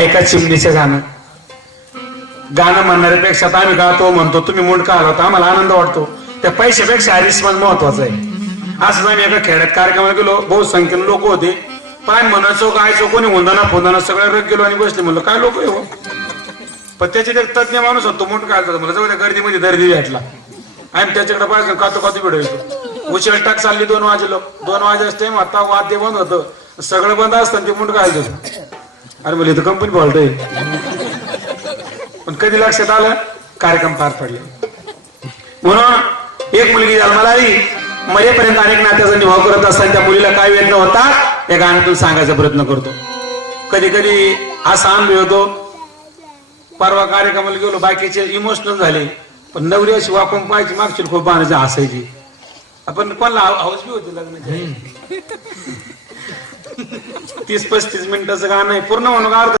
ऐका चिमणीचं गाणं. गाणं म्हणणाऱ्यापेक्षा तर आम्ही गातो म्हणतो, तुम्ही मुंडका आला आम्हाला आनंद वाटतो. त्या पैशापेक्षा हरिस्मान महत्वाचं आहे. असंच आम्ही एका खेड्यात कार्यक्रमाला गेलो, बहुसंख्येने लोक होते. पाय म्हणायचो गायचो, कोणी हुंदाना फोंदाना सगळ्या रग गेलो आणि बसले. म्हणलं काय लोक हो, पण त्याच्यात एक तज्ञ माणूस होतो मुंडका आला. मला जवळ गर्दीमध्ये दर्दी भेटला. आम्ही त्याच्याकडे पाहिजे कातो कातो भेटायचो. उचल टाक चालली 2 वाजलो. 2 वाजता टाइम आता वाद्य बंद होतं, सगळं बंद असतं ते मुंडका आलं. अरे मला इथं कंपनी फॉल्ट पण कधी लक्षात आलं, कार्यक्रम पार पडले. म्हणून एक मुलगी जन्माला आली, मरेपर्यंत अनेक नात्याचा निभाव करत असताना त्या मुलीला काय वेदना होता या गाण्यातून सांगायचा प्रयत्न करतो. कधी कधी असा अनुभव होतो. परवा कार्यक्रमाला गेलो, बाकीचे इमोशनल झाले, पण नवरी अशी वाकून पाहायची, मागची खूप पाहण्याची हसायची. आपण कोणाला हाऊस बी होती लग्नाची. 30-35 मिनिटाचं गाणं आहे, पूर्ण म्हणून अर्ध